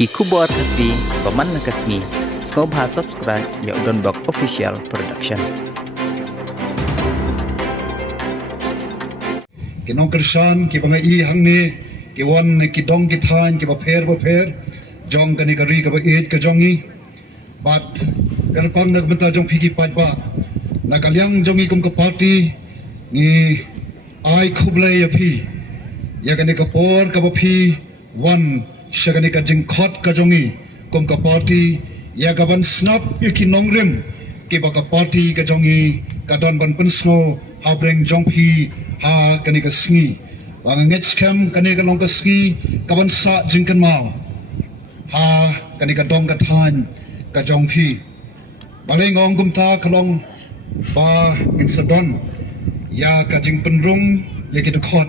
Ki kubuar kasi paman nakasngi skoba subscribe ya udon bak official production. Kinong kersan ki bangai I hang ni ki wan ki dong ki than ki ba pher jong kani kari ka ba et ka jongi bat erpang nak benta jong phiki pat ba nakalyang jongi kum ka party ni ai khuble ya phi ya kani ka por ka ba phi wan shagani ka jing khot ka jongi kum ka party ya ka ban snap ya ki nongrem ki ba ka party ka jongi ka don ban pun sno ha breng jong phi ha kani ka sngi wang nget scam kani ka long ka sngi ka ban sa jing kan mau ha kani ka dong ka than ka jong phi baleng ong kum ta kalong ba in sadon ya ka jing penrung ya ki khot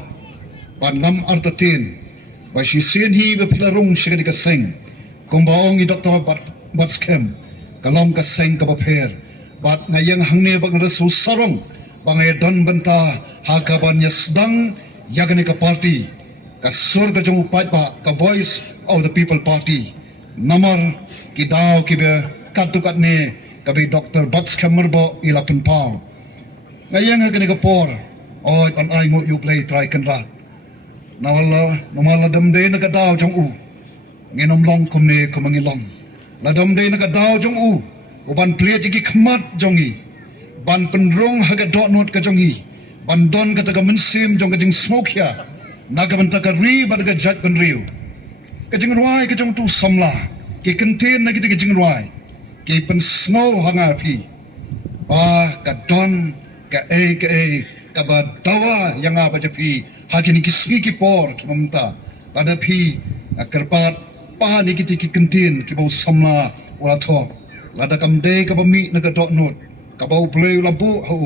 ban ngam artatin ba shi sin hi ba pilarung shigani ka seng kum ba ong I doctor bat scam kalong ka seng ka ba pher bat ngayang hangne bang rasul sarong bangai don benta ha ka ban yasdang yagani ka party ka sur ka jong upat ba ka voice of the people party namar ki daw ki be katukat ne ka be Dr Bats Kamerbo ilapin pau ngayang ha ka por oi pan ai ngo you play try kan ra namala dam de na ka daw jong u ngenom long kum ne kumangi long la dam de na ka daw jong u uban plate ki khmat jongi ban penrong haga dot not ka jongi ban don ka taga mensim jong ka jing smoke ya naga ban taka ri ban ka jat ban riu ka jing ruai ka jong tu samla ki contain na ki jing ruai ki pen snow hanga phi ba ka don ka ka ba dawa yang apa je phi hagini ki ski ki por ki mamta pada phi kerpat pa ni ki contain ki bau samla wala tho lada kam de ka ba mi na ka dot not ka bau play la bu ho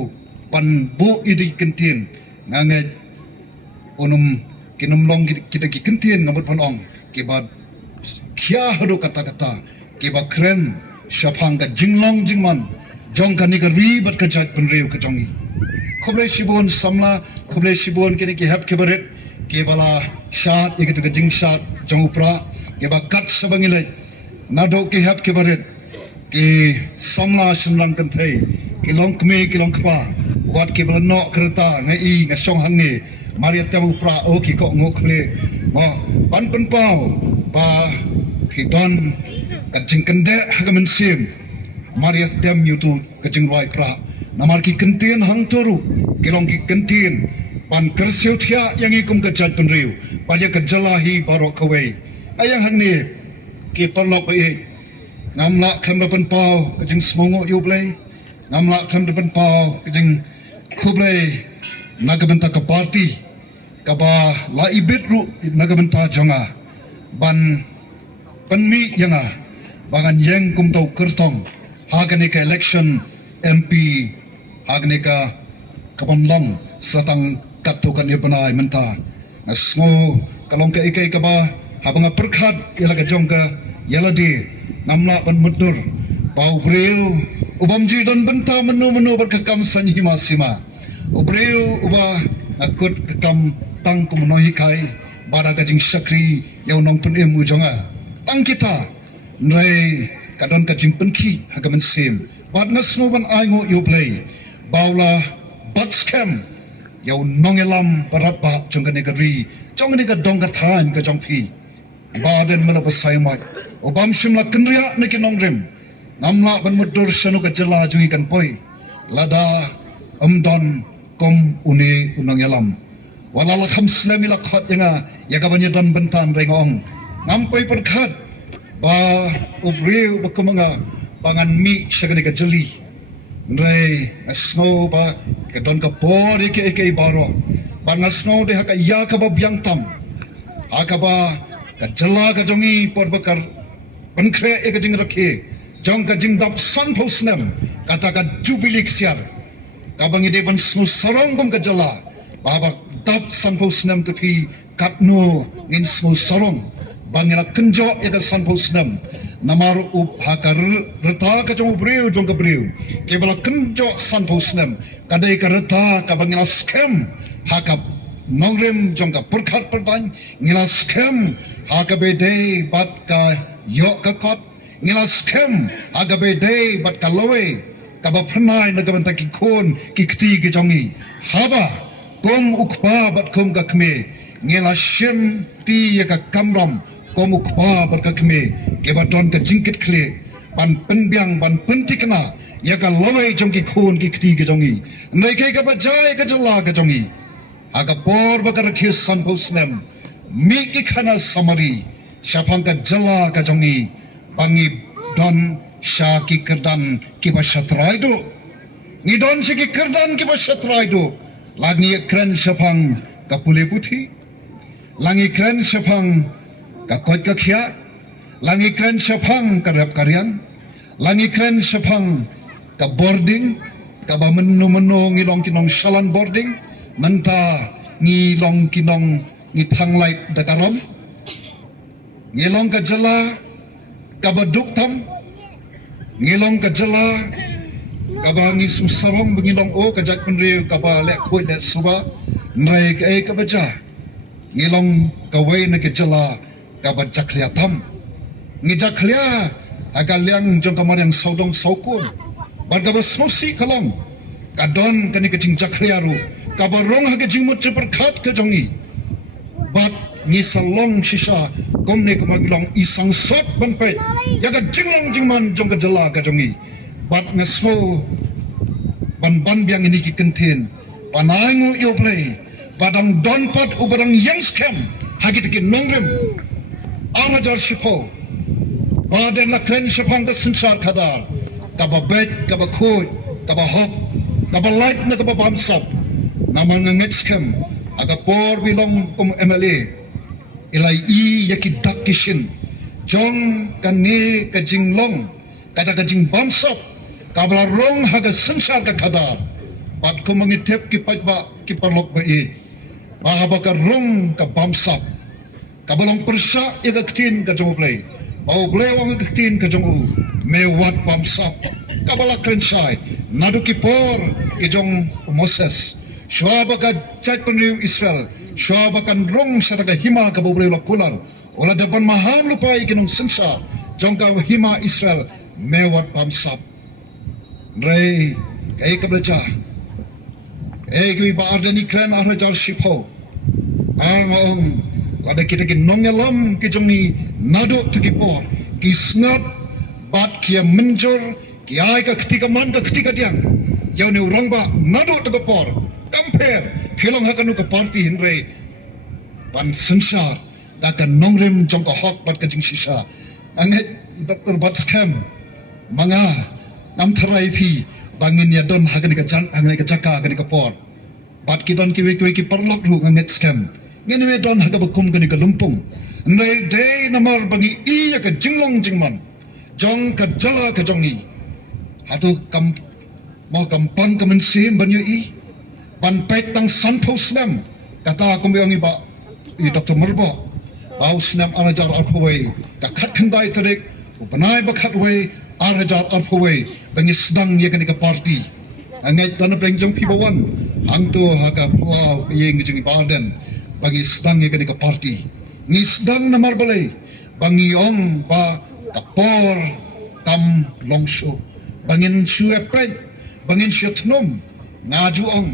pan bu idi kentin ngange onum kinum long kita ki kentin ngamut pan ong ki ba khia hado kata ki ba kren shapang ka jinglong jingman jong kani ka ri bat ka jat pan reu ka jongi khoble shibon samla khoble shibon kini ki hap ke baret ki bala shat ikitu ka jing shat jong upra ki ba kat sabangile nado ki hap ke baret ki samla shimlang kan thei ki long kme ki long kpa wat ki bala no kereta ngai I ngasong hangne maria tamu pra o ki ko ngokhle ma pan pan pau ba ki don ka jingkande hagamen sim maria tem yutu ka jingwai pra namar ki kentien hang toru ki long ki kentien pan kerseu thia yang I kum ka jat pen riu pa ya ka jalahi baro kawai ayang hangne ki parlok ba I ngamla khlem da pen pau ka jing smongo yu blai ngamla khlem da pen pau ka jing khublai nagabenta ka party ka ba la ibit ru nagabenta jonga ban panmi yanga bangan yang kum tau kertong hagani ka election MP hagani ka kapamlang satang katukan ibanai menta ngasngo kalong ka ikai ka ba habang perkhat ilaga jongka yaladi namla pan mudur bau breu ubamji don benta menu berkekam sanyi masima ubreu uba akut kekam tang kumnohi kai bada gajing sakri yau nong pen emu jonga tang kita nrai kadon kajing penki hagamen sim bad ngasno ban aingo you play baula bat scam yau nong elam barat ba jonga negeri jonga nega dongga than ka jongpi baden mala basai mai obam shimla kenria niki nongrem namla ban mudur sanu ka jela jungi kan poi lada amdon kom uni unang yalam walal kham slami la khat yanga yaga ban yadan bentan rengong ngampai perkhat ba ubriu bakumanga bangan mi shagani ka jeli nrai asno ba ka don ka por eke baro ban asno de haka ya ka ba byang tam akaba ka jala ka jongi por bakar pankre eka jing rakhe jong ka jing dap san phosnam kata ka jubilik siar ka bangi de ban snu sarong gum ka jala baba dap san phosnam te phi katno ngin snu sarong bangila kenjo eka san phosnam namar up hakar reta ka jong breu jong ka breu ke bala kenjo san phosnam kadai ka reta ka bangila scam hakap nongrem jong ka purkhat perban ngila scam hakabede bat ka yok kakot ngila scam agabe day bat kalawe kaba pernai na gaban taki kon kikti ke jongi haba kom ukpa bat kom ka kme ngila shem ti ya ka kamram kom ukpa bat ka kme ke baton ka jingkit kle ban penbiang ban pentikna ya ka lawe jongi kon kikti ke jongi nai ke ka bajai ka jala ka jongi aga por bakar khis sanpo snem mi ki khana samari syapang ka jala ka jongi bangi don syaki kerdan ki basatrai do ni don syaki kerdan ki basatrai do langi kren syapang ka pule puthi langi kren syapang ka kot ka khia langi kren syapang ka rap karyan langi kren syapang ka boarding ka ba menno ngilong kinong shalan boarding menta ngilong kinong ngithanglai dakarom ngilong ka jala kabaduk tam ngilong ka jala kabangi susarong bengilong o kajak penriu kaba lek kuit lek suba nrai ka kabaja ngilong kawai na ka jala kabajak lia tam ngijak lia aga liang jong kamar yang saudong saukun barga sosi kalong kadon kani ka jingjak lia ru kabarong ha ka jingmut perkhat ka jongi bat ni salong shisha komne kumagilong isang sot banpai yaga jinglong jingman jong ka jala ka jongi bat ngasmo ban biang ini ki kentin panangu yo play badang donpat ubarang yang scam hagi tiki nongrem arajar shipo baden la kren shipang ka sinsar kadar kaba bet kaba khoi kaba hop kaba light na kaba bamsap namang nget scam aga por bilong MLA ilai yaki dakishin jong kane ka jinglong kada ka jing bamsap kabla rong haga sansar ka kadar pat ko mangitep ki pajba ki parlok ba bahaba ka rong ka bamsap kabalong persa ya ka ktin ka jong play bau play wang ka ktin ka jong mewat bamsap kabala krensai nadu ki por ki jong Moses Shwaba ka chat penriu Israel Shwaba kan rong sataga hima ka bobreu lakular ola depan maham lupai kinong sensa jongka hima Israel mewat pamsap rei kai ka blaja gwi ba ardeni kran arhajar shipo among ada kita ki nongelam ki jongi nado tukipor ki snap bat kia menjor ki ai ka ketika man ka ketika diang yau ni urang ba nado tukipor compare philong hakanu ka party hinre pan sansar da ka nongrem jong ka hok bat ka jing shisha anget Dr bat scam manga nam tharai phi bangin ya don hakani ka jan angani ka jaka ka por bat ki don ki we ki parlok ru anget scam ngene we don haka bakum ka ni ka lumpung nei day namar bangi iya ka jinglong jingman jong ka jala ka jongi hatu kam mau kampang ka mensim banyo ban pek tang sanpo slam kata aku biang iba i Dr Merbo au slam arajar alpaway ka khat khandai tarik banai ba khatway arajar alpaway bangi sedang ye ka party angai tan breng jong pibawan angto haga plau yeng jing baden bagi sedang ye ka party ni sedang namar balai bangi ong ba kapor kam longsho bangin suepet bangin syatnom ngaju ong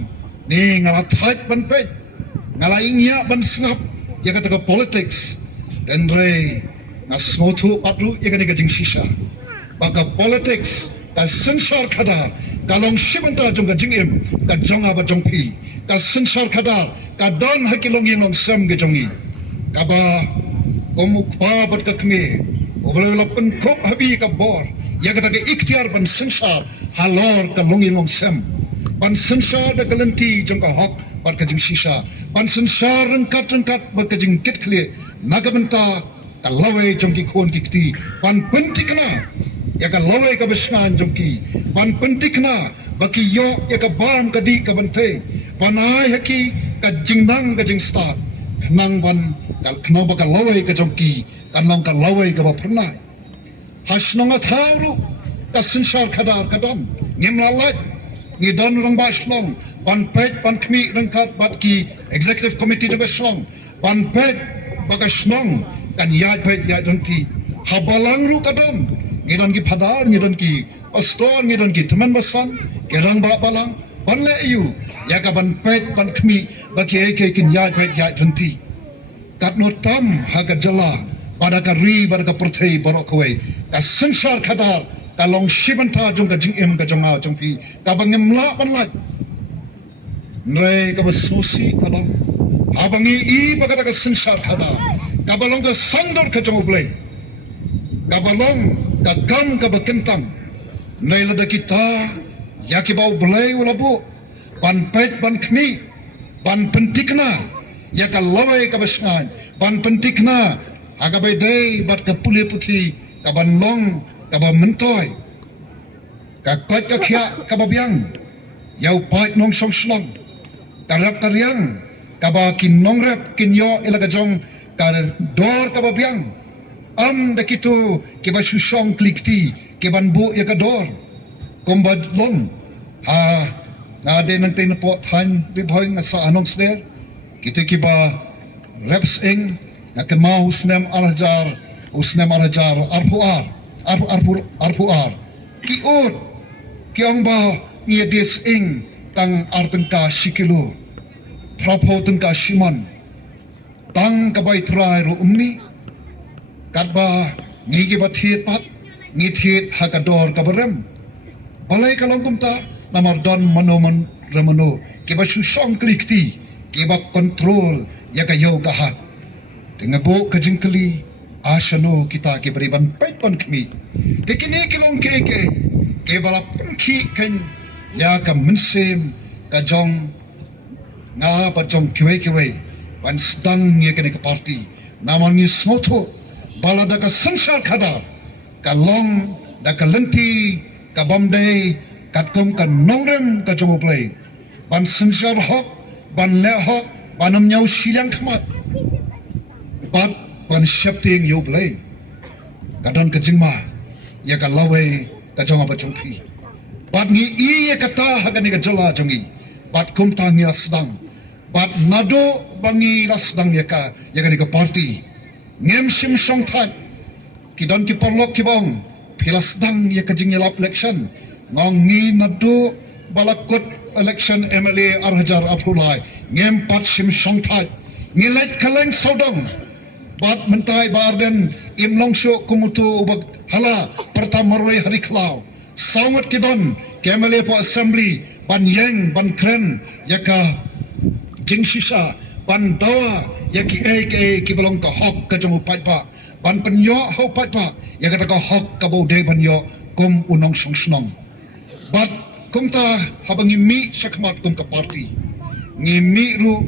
ni ngala thait ban pe ngala ingya ban snap ya kata politics dan re ngasmotu patru ya kata jing shisha baka politics ka sensor kada kalong shibanta jong ka jingim ka jonga ba jongpi ka sensor kada ka don hakilong yelong sam ge jongi ka ba komuk pa bat ka kme oblo lapen kop habi ka bor ya kata ikhtiar ban sensor halor ka longilong sam ban sensar da galanti jong ka hok bat ka jing shisha ban sensar rengkat bat ka jing kit khle nagamenta ka lawe jong ki khon ki kti ban pentikna ya ka lawe ka besngan jong ki ban pentikna baki yo ya ka ban ka di ka bante banai haki ka jingnang ka jing start nang ban kal kno ba ka lawe ka jong ki kanong ka lawe ka ba pernai hasnonga tharu ka sensar kadar kadam ngimlalat ni don rong ba shlong ban pet ban kmi rengkat bat ki executive committee de shlong ban pet baga shlong kan ya pet ya donti habalang ru kadam ngidan ki phadar ngidan ki pastor ngidan ki teman basan kerang ba balang banle yu ya ka ban pet ban khmi ba ke kin ya pet ya thunti kat no tam ha ka jala pada ka ri pada ka perthei borok kwe ka sansar khadar ka long shibanta jong ka jing em ka jong a jong pi ka bangem la ban la nrai ka ba sosi ka long abangi I pada ka sansar khadar ka balong ka sandor ka jong blai ka balong ka gam ka ba kentang nai la da kita ya ki bau blai wala bu ban pet ban khmi ban pentikna ya ka lawai ka basngan ban pentikna aga bai dei bat ka puli puthi ka ban long ka ba mentoi ka kot ka khia ka ba biang yau pat nong song slong ka rap ka riang ka ba kin nong rap kin yo ila ka jong ka dor ka ba biang am da kitu ke ba shushong klikti ke ban bu ya ka dor kombat long ha na de nang tin po than bi bhoy nga sa anong sder kita ki ba reps ing na ke ma usnem alhajar arpuar ki ot ki ong ba ni des ing tang artengka shikilo trapo tengka shiman tang ka bai trai ru umni kat ba ni ki ba thiet pat ni thiet hakador ka barem balai kalong kumta namar don manoman ramano ke ba shushong klikti ke ba control ya ka yoga hat dengan bo kejengkeli asano kita ke beriban paiton kami ke kini kilong ke bala pengki kan ya ka mensem ka jong na pa jong kiwe wan sedang ya ke parti namangi smoto bala da ka sansar khada ka long da ka lenti ka bamdai kat kom ka nongrem ka jong play ban sansar hok ban le hok banam nyau silang khmat bat ban shapting yo play kadon ka jingma ya ka lawe ka jong apa jong pi bat ni I ya kata hagani ka jala jongi bat kum tang ya sedang bat nado bangi rasdang ya ka ni ka party ngem sim song that kidon ki porlok ki bong pilas dang ya ka jing elap election ngong ni nado balakut election MLA arhajar afrulai ngem pat sim song that ngilat kaleng sodong bat mentai barden im longsho kumutu ubag hala pertama roi hari klau sawat kidon kemale po assembly ban yeng ban kren yaka jing sisa ban dawa yaki ki belong ka hok ka jong pat pa ban penyo ho pat pa yaka ta ka hok ka bo de ban yo kum unong song snong bat kum ta habangi mi sakmat kum ka party ngi mi ru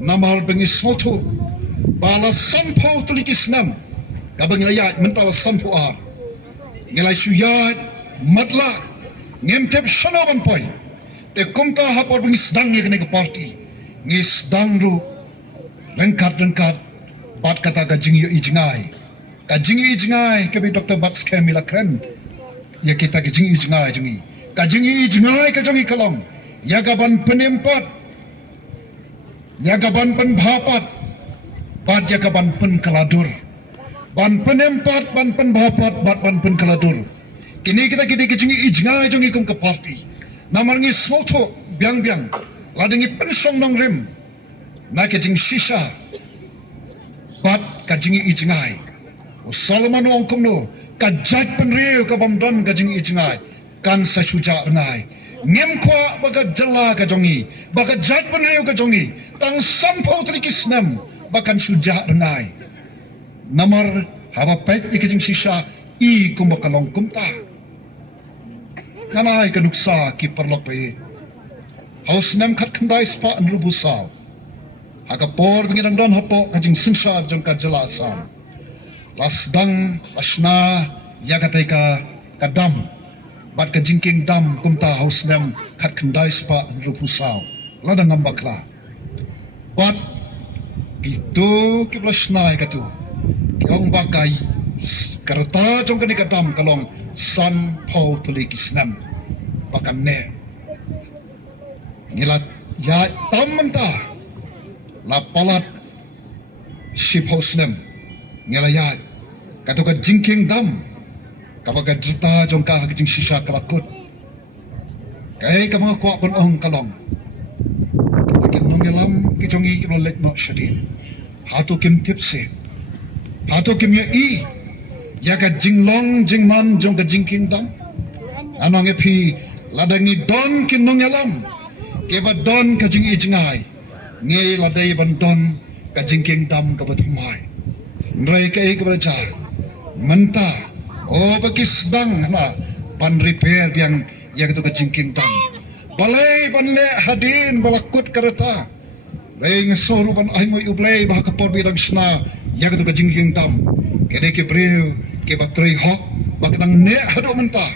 namal bengi soto bala sampo tulikisnam kabang layat mental sampo ar ngelai suyat matla ngemtep shanaban poi te kumta hapor bengi sedang ye kene ke party ngi sedang ru rengkat bat kata ka jingi ijingai ke bi Dr Bats Kamila Kren ya kita ke jingi ijingai ka jingi ijingai ka jongi kalong ya gaban penempat ya gaban penbhapat bat ya gaban penkaladur ban penempat ban penbhapat bat ban penkaladur kini kita ke jingi ijingai jongi kum ke party namangi soto biang ladengi pensong nong rem na ke jing shisha bat ka jingi ijingai Solomon ong kumno ka jat penriu ka bamdon ka jingi ijingai kan sa shuja ngai ngem kwa baga jala ka jongi baga jat penriu ka jongi tang sampau trikisnam bakan shuja ngai namar haba pet ke jing shisha I kumbakalong kumta nanai ka nuksa ki parlok pe haus nam khat khandai spa an rubusaw haka por ngirang don hapo ka jing sinsa jong ka jala sam lasdang lasna yagatai ka kadam bat ka jingking dam kumta haus nam khat khandai spa an rubusaw ladang ngambakla bat gitu kiblasna ka tu kyong bakai karta jong ka ni kadam kalong san pau tulikisnam bakan ne ngilat ya tamanta la palat ship hosnem ngilayat katu ka jingking dam kabaga drita jong ka jing shisha kalakut kai ka mga kwa pon ong kalong kita kin nong yalam ki jongi ki lek no shadin hatu kim tipse hatu kim ya i ya ka jinglong jingman jong ka jingking dam anong e phi ladangi don kin nong yalam ke ba don ka jing i jingai nge ladai ban don ka jingking dam ka batumai nrai ka e ka baca menta oh bagi sedang na ban repair yang tu ke jingking dam balai ban le hadin balakut karata lai ngesoru ban ai ngoi ublai bah kapor bidang sna tu ke jingking dam kede ke brew ke bateri hok bakdang ne hado menta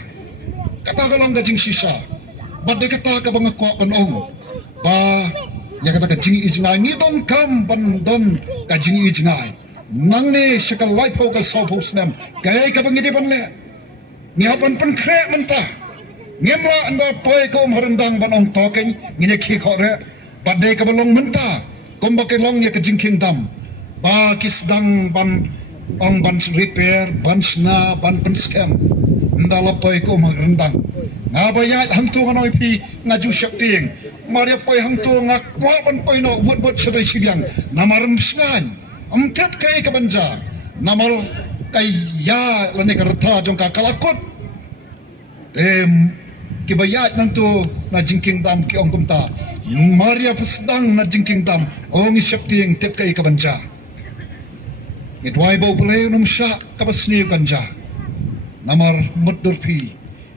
kata galong ke jing sisa badde kata ka bang ko ban ong ba kata ke jing ijnai ni don kam ban don ka jing ijnai nang ni sekal life ho ka so ho snam kai ka bang ide ban le ni hapan pen kre menta ngemla anda poi ko marendang ban ong token ngine ki ko re badai ka balong menta kom ba ke long ya ka jingking dam ba kisdang ban ong ban repair ban sna ban pen scam ndala poi ko marendang ngabaya hangtu nganoi pi ngaju syapting maria poi hangtu ngakwa ban poi no wot sedai sidiang namaram snan amtep kai ka banja namal kai ya lane ka rata jong ka kalakut kibayat nang tu na jingking dam ki ong kumta maria pasdang na jingking dam ong isyapting tep kai ka banja itwai bo pulay num sya kabasni kanja namar mudur pi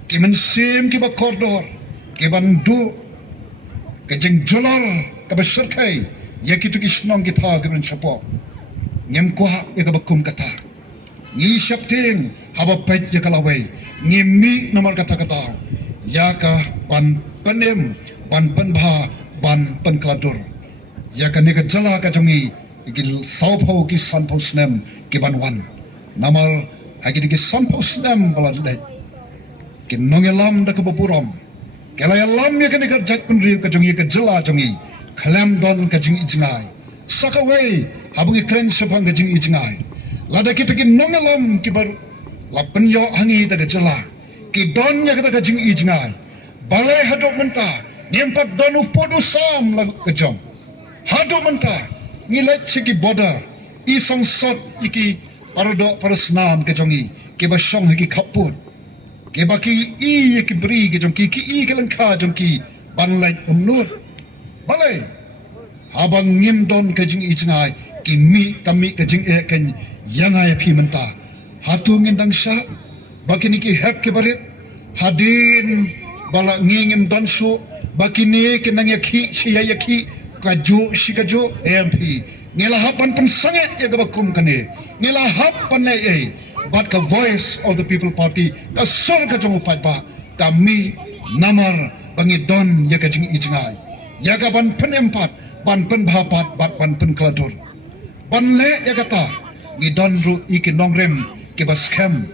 ki mensim ki bakordor ki bandu ke jing jolor ka basirkai ya kitu ki snong kita ki ben sapo ngem kwa ya ka bakum kata ni syapting haba pet ya kalawai ngimi nomor kata-kata ya ka ban penem ban penbha ban penkladur ya ka ni ka jala ka jongi ki saupo ki sanpo snem ki banwan namar hagi ki sanpo snem balad ki nongelam da ka bapuram kelaya lam ya ka ni ka jak penri ka jongi ka jala jongi khlem don ka jing ijngai sakawai habungi kren sepang ka jing ijngai lada kita ki nongelam ki bar lapen yo hangi da ka jala ki don ya ka jing ijngai balai hadok menta nyempat donu podu sam lagu kejong hadok menta ngilat siki border isong sot iki parodok parasnam kejongi ke basong iki kaput ke baki i iki beri kejong ki i kelengka jong ki banlai umnut balai habang ngim don kejing ijngai ki mi kami kejing ken yangai pi menta hatu ngindang sya baki niki hep ke barit hadin bala ngingim dansu bakini kenang yaki siya yaki kaju si kaju MP ngilahapan pensangat ya gabakum kane ngilahapan le but ka voice of the people party ka sor ka jong upat ba kami namar bangi don ya ka jing ijngai ya ka ban penempat ban penbapat bat ban penkladur ban le ya kata ni don ru iki nongrem ke baskem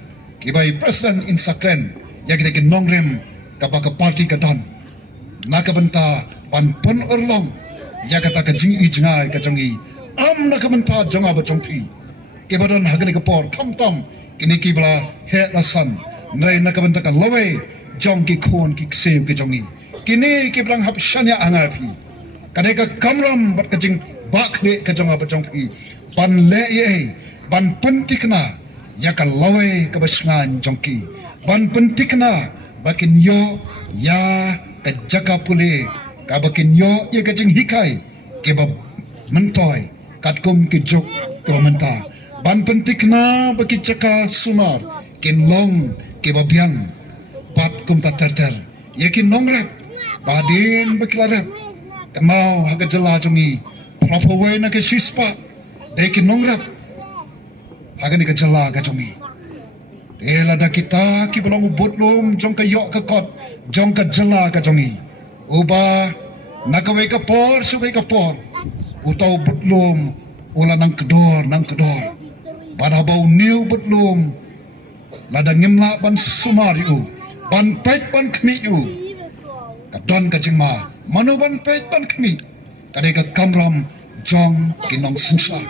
ke bai president in sakren ya kita ke nongrem kapag party ka dan nakabenta pan pun urlong ya kata ka jing ijngai ka jongi am nakabenta jonga ba jongpi ke badan hagani ka por tam kini ki bla he lasan nai nakabenta ka lowe jong ki khon ki sew ke jongi kini ki blang hap shanya angapi kadai ka kamram bat ka jing bakle ka jonga ba jongpi pan le ye ban pentikna ya ka lowe ka basngan jongki ban pentikna bakin yo ya ka jaka pule ka bakin yo ya ka jing hikai ke ba mentoy kat kum ke jok ke ba menta ban pentikna baki jaka sumar kin long ke ba biang pat kum ta terter ya kin nongrap badin bakilarap kamau haga jala jongi propawai na ke sispa de kin nongrap haga ni ka jala ka jongi ela da kita ki belong butlum jong ka yok ka kot jong ka jala ka jongi uba nakawai ka por subai ka por utau butlum ula nang kedor pada bau new butlum lada ngimla ban sumariu ban pet ban kmiu kadon ka jingma manu ban pet ban kmi kadai ka kamram jong ki nong sensa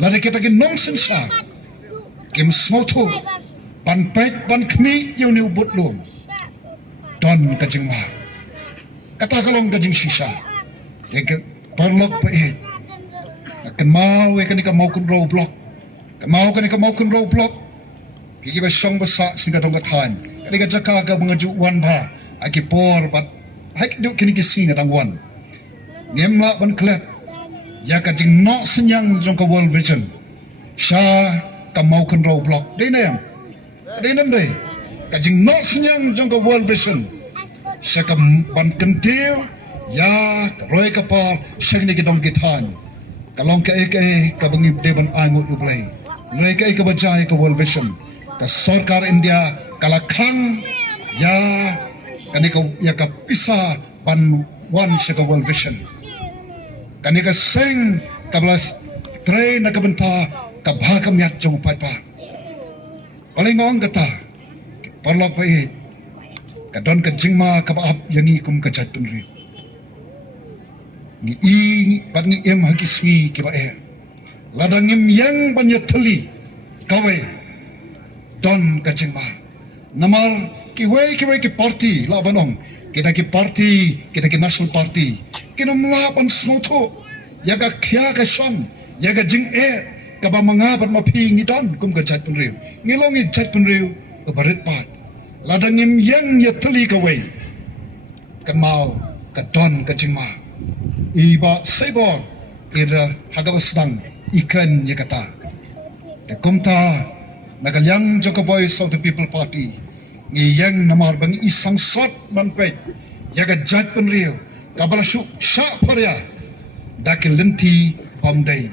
lada kita ki nong sensa kim smoto ban pet ban kmi yu ni but lum don ka jing ma kata kalong ka jing shisha ke perlok pa kan mau kan ka mau kun row block kan mau kan ka mau kun row block pigi ba song ba sa singa dong ka tan kan ka jaka ka mengaju wan ba aki por bat hak du kini ki singa dang wan ngemla ban klet ya ka jing no senyang jong ka world vision sha ka mau kun row block dei nem dei ka jing no senyang jong ka world vision sha ka ban kentil ya roi ka pa sheng ni ki dong ki tan kalong ka ka bangi deban angu ublay roi ka bajai ka world vision ka sarkar India kalakhang ya kani ka ya ka Pisa ban wan sha ka world vision kani ka seng ka blas train na ka benta ka bhakam yat jong pai pa palingong kata parlo pa ka don ka jingma ka ba ap yangi kum ka chat tunri ni i pat ni em hagisi ki ba ladang em yang banya thali kawe don ka jingma namar ki party la banong kita ki party kita ki national party kinom la ban snoto yaga khya ka shon yaga jing ka ba manga bat ma phi ngi don kum ka chat punriu ngilong i chat punriu barit pat ladang em yang ya thali kawe kan mau ka don ka jingma iba sebor ira hagawasdang ikan yakata ta kumta nagalyang jokoboy of the people party ngiyang namar bang isang sot manpet yaga jat penrio kabalashu sha parya dakilenti pamdai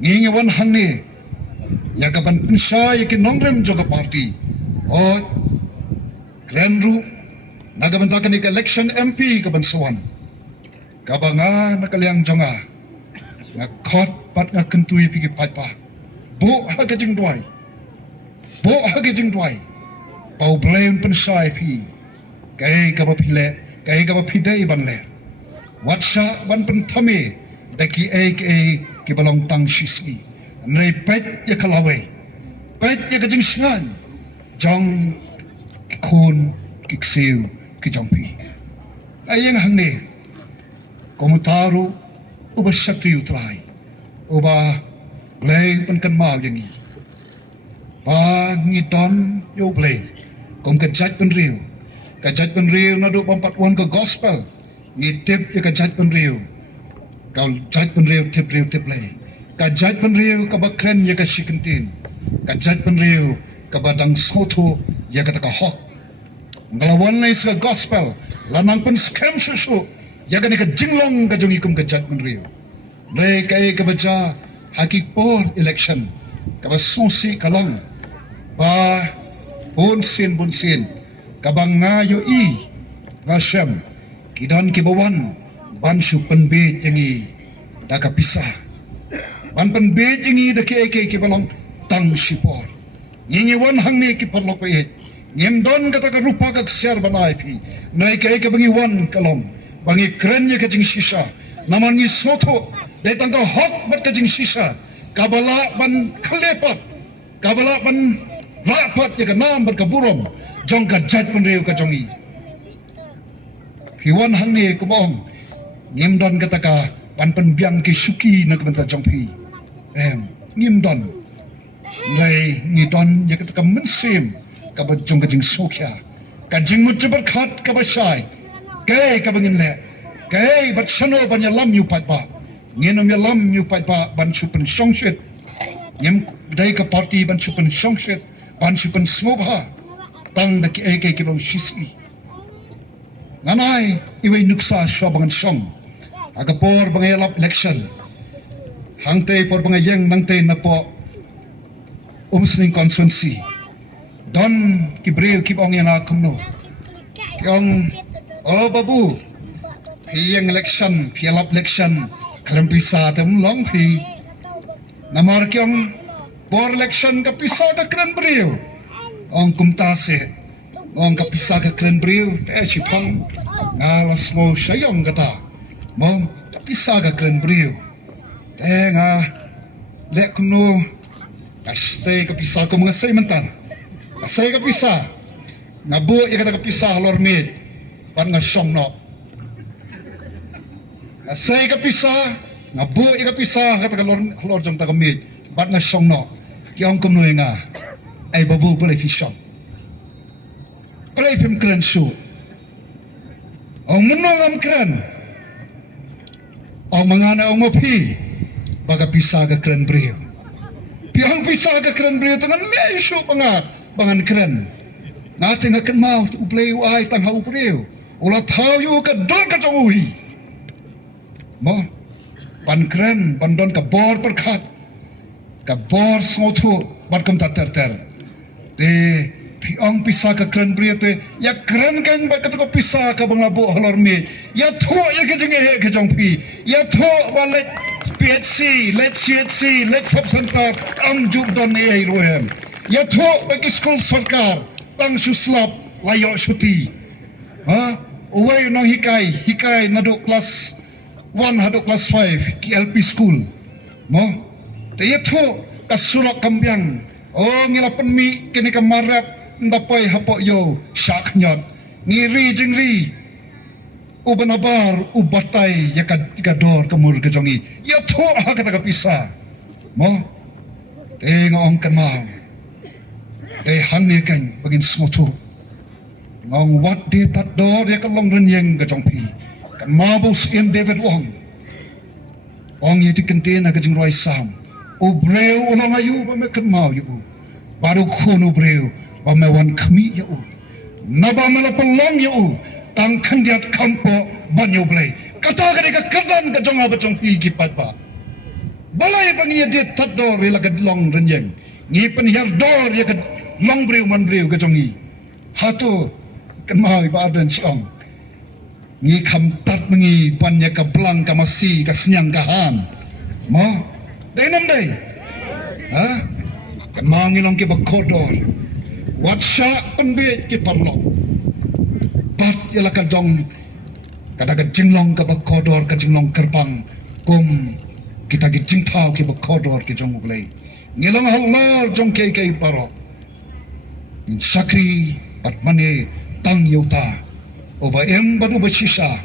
ngingawan hangne yaga ban pinsha yakin nongrem joga party o granru nagabantakan ik election MP kaban sawan kabanga nakalyang jonga nga khot pat nga kentui pigi patpa bo hagajing duai pau blame pen sai pi kai ka ba phile kai ka ba phidai ban le watsha ban pen thame daki ki balong tang shisi nei pet ya kalawe pet ya kajing singan jong khun kiksiu ki jongpi ayang hangne komutaru uba sakri utrai uba play pen kan mau yang ni ba ngi don yo play kom ka jat pen riu na do pampat wan ka gospel ngi tip ya ka jat pen riu kau jat pen riu tip play ka jat pen riu ka ba kren ya ka shikentin ka jat pen riu ka ba dang soto ya ka ta hok ngalawan lai sa gospel lanang pen scam susu ya ka ni ka jinglong ka jongi kum ka jat pen riu re kai ka baca haki por election ka ba susi kalong ba bonsin kabang ngayo i rasem kidan kibawan ban su penbe yangi daka Pisa ban penbe yangi daki kibalong tang sipor ngingi wan hangni ki perlok pe ngem don kata ka rupa ka share banai pi nai kai ka bangi wan kalom bangi kren ye ka jing shisha naman ni soto de tang ka hot bat ka jing shisha kabala ban khlepat kabala ban rapat ya ka nam bat ka burom jong ka jat pen riu ka jongi piwan hangni kumong ngim don kata ka pan pen biang ki suki na ka benta jong pi ngim don nai ni don ya kata ka mensim ka ba jong ka jing sokya ka jing mut berkhat ka ba shai kai ka bangin le kai bat sano ban ya lam yu pat ba ngenom ya lam yu pat ba ban supen songshit ngem dai ka party ban supen songshit ban supen smobha tang da ki kilong shisi nanai iwe nuksa shobangan song aga por bangayalap election hangte por bangayang nangte na po umsning constituency don ki breu ki bong yang akumno kyong babu yang election pialap election khlem Pisa tem long pi namar kyong por election ka Pisa ka kren breu ong kumtase ong ka Pisa ka kren breu te sipang ngala smo shayong kata mong ka Pisa ka kren breu te nga le kuno Kasay ka Pisa ko mga say mentan. Kasay ka Pisa. Ngabu ya kata ka Pisa halor mit. Pan nga syong no. Kasay ka Pisa. Ngabu ya ka Pisa kata ka halor jong ta ka mit. Pan nga syong no. Kiong kum noy nga. Ay babu pala fi syong. Pala pim kren su. Ang menong am kren. Ang mangana ang mapi. Baga Pisa ka kren brio. Piang Pisa ka kren brio tangan me isu bangan kren. Nati nga kan mau uplay ai tang hau brio. Ola tau yu ka don ka jauhi. Mo pan kren pan don ka bor perkat. Ka bor smotu bat kam ta ter. Te piang Pisa ka kren brio te ya kren kan ba ka ko Pisa ka banglabu halor me. Ya tho ya ka jeng he ka jong pi. Ya tho balet PHC, let's CHC, let's subcenter, ang jubdan ni Airohem. Yato, bagi school sarkar, tang suslap, layo syuti. Ha? Uway nang hikay na do class 1 hado class 5, ki LP school. Mo? Te yato, kasurak kambyang. Oh, ngilapan mi, kini kamarap, ndapay hapo yo, syak nyot. Ngiri jengri, ubanabar ubatay yakador kamur kejongi ya tho ha kata ka Pisa mo tengong kanmau hanne kan bagin smotu ngong wat de tat dor ya kalong renyeng kejong pi kan mabus em David ong ye dikenten na kejing roi sam ubreu ulong ayu ba me kanmau yu baru khunu breu ba me wan khami yu naba malapalong yu tang kandiat kampo banyo blay kata ka kerdan ka jonga bacong pi pat ba balai bangiya dia tador ila ka long renyeng ngi penhiar dor ya ka long breu man breu ka jongi hatu kan mai ba dan siong ngi kam tat mengi panya ka blang ka masi ka senyang ka han mo dai nam dai ha kan mau ngilong ki ba kodor wat sha penbe ki parlo pat yala ka dong kata ka jinglong ka bakodor ka jinglong kerbang kum kita ki jingtau ki bakodor ki jong ulay ngilong halor jong kay paro in sakri at mani tang yuta oba em badu basisa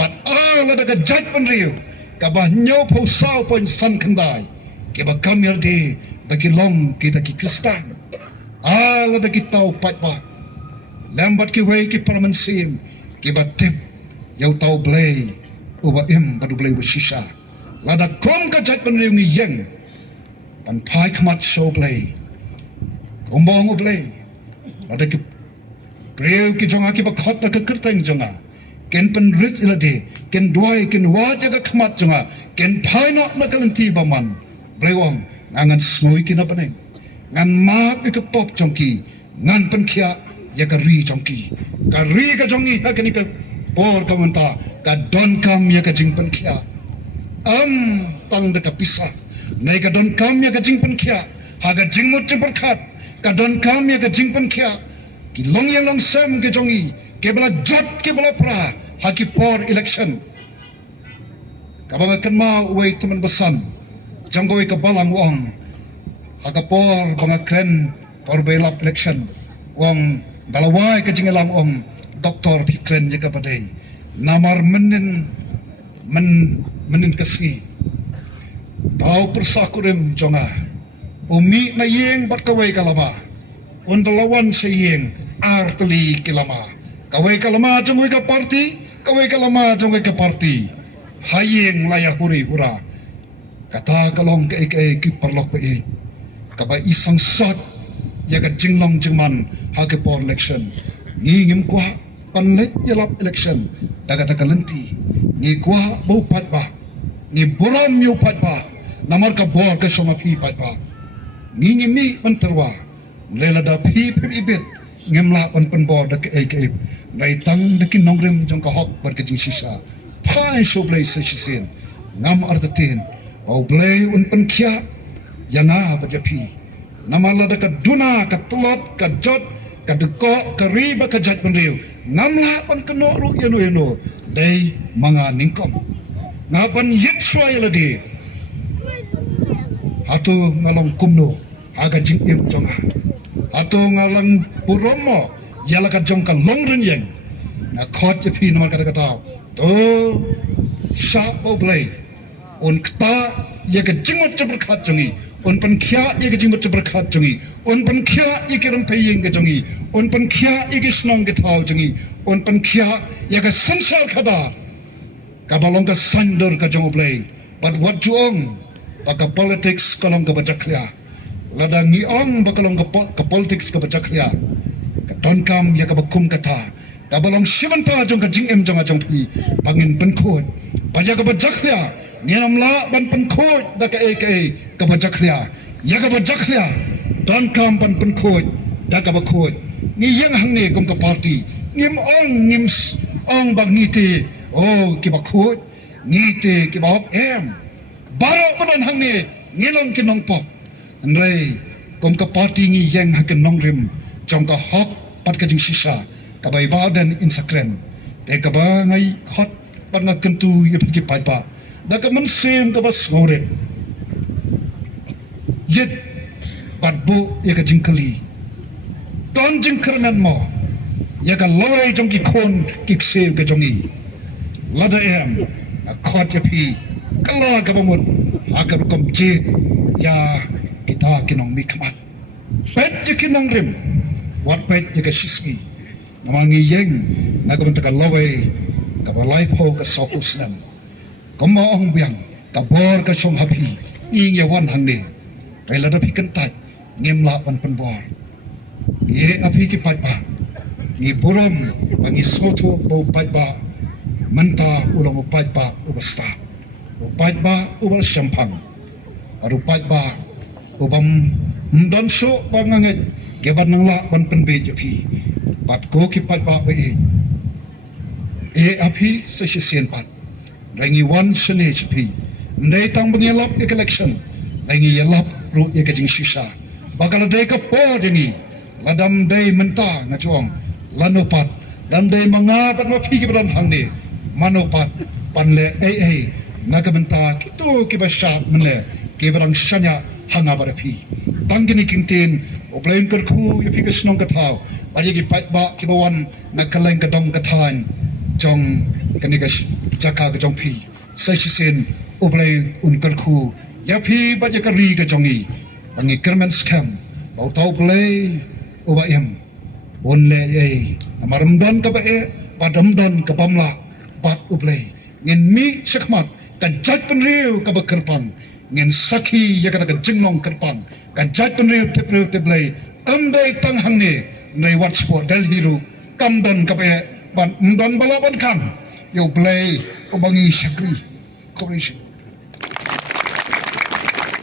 pat ala daga jat panriu ka ba nyo po sao pon san kandai ki ba kamyer de bagi long kita ki kristan ala daga tau pat pa lambat ki way ki parmansim ki batip yau tau blay uba im badu blay washisha lada kom ka jat panriu ni yeng pan pai kmat show blay kumbong blay lada ki priu ki jonga ki bakot na kerteng jonga ken pen rit ilade ken duai ken waja ka kmat jonga ken pai no na kalenti baman blay wong ngangan smoi ki na paneng ngan map ki pop jongki ngan pen kia ya ka ri jongki ka ri ka jongi ha ka por kamanta ka don kam ya ka jingpan kia tang de ka Pisa nai ka don kam ya ka jingpan kia ha ka jingmut berkat ka don kam ya ka jingpan kia ki long yang long sam ke jongi ke bala jot ke bala pra ha ki por election ka banga kan ma wei teman besan janggoi ka balang wong ha ka por banga kren por belap election wong balawai ka jingalang ong Dr Pikren jaga padai namar menin kasih bau persakurim jonga umi na yeng bat kawai kalama undalawan sa yeng arteli kilama kawai kalama jongoi ka parti kawai kalama jongoi ka parti hayeng laya huri hura kata kalong ke ki parlok pe kaba isang sat ya ka jinglong jingman ha ke por election ni ngim kwa panlet yalap election daga takalenti ni kwa bau pat ba ni boram yu pat ba namar ka bor ka soma pi pat ba ni ngimi menterwa lela da pi ibit ngemla pan bor da ke nai tang da kin nongrem jong ka hok bar ke jing sisa pai so blai sa sisen ngam ardatin au blai pan kia yana ba japi namala da ka duna ka tulot ka jot kadeko kariba kajat penriu ngamla pan keno ru yano dai manga ningkom ngapan yit swai ladi hatu ngalong kumno aga jing im jonga ato ngalang puromo yala ka jong ka longren yang na khot je phi naman kata to sha bo blai on kta ye ka jingmot je berkhat jongi on pan khya ye ka jingmot je berkhat jongi on pan khya ye ka ram payeng ka jongi on pan khya ye ka snong ka thau jongi on pan khya ye ka sansar khada ka balong ka sandor ka jong blai but what juong baka politics kalong ka bajaklia lada ngi ong bakalong ka politics ka bajaklia ka tonkam ya ka bakum kata ka balong shimanta jong ka jing em jong ajong pi bangin penkhot baja ka bajaklia niam la ban penkhot da ka ek ka bajaklia ya ka bajaklia tonkam ban penkhot da ka bakhot ni yang hang ne kom ka party ngim ong bang ni te oh ki bakhot ni te ki ba em baro padan hang ne ngilong kinong pok Andrei, kom ka party ngi yang haken nongrim, jong ka hok pat ka jing sisa, ka bai ba dan Instagram, te ka ba ngai hot pat nga kentu ye piki pai pa, da ka man sem ka ba sngoret. Yet, pat bu ye ka jing kali, don jing kerman mo, ye ka lawai jong ki kon ki sem ka jongi, lada em, a khot ye pi, kala ka ba mut, akar kom je, ya kita kinong mikmat pet je kinong rim wat pet je ka shismi namangi yeng na ka ka lawe ka balai pho ka sokus nan kama ong biang ka bor ka chom happy ing ye wan hang ne rela da pikan tat ngem la pan bor ye api ki pat ba ni burom bangi soto bo pat ba manta ulang pat ba ubasta pat ba ubal champang aru pat ba ubam ndon so banganget geban nang la ban penbe jepi pat ko ki pat ba be e api sa sien pat rangi wan sene jepi ndai tang bangelap election rangi yelap ru e ka jing shisha bakal dai ka po dini ladam dai menta ngachuang lanopat dan dai manga pat ma phi ki ban hang ni manopat panle ai nagamenta kito ki ba sha mne ki barang shanya hanga barapi tangini kintin oblain kerku ye pika snong kathau bagi ki pat ba ki bawan na kaleng ka dong kathan jong kaniga jaka ka jong pi sai sin oblai un kerku ya pi ba je kari ka jongi bangi kerman scam bau tau play oba em onle ye amaram don ka ba e padam don ka pamla bat oblai ngin mi sakmat ka jat penriu ka bakerpang ngin sakhi ya kata jingnong kerpang ka jat penriu te blai amdai tang hang ne nei wat sport delhi ru kam don ka be ban don balaban kam yo blai obangi sakri corporation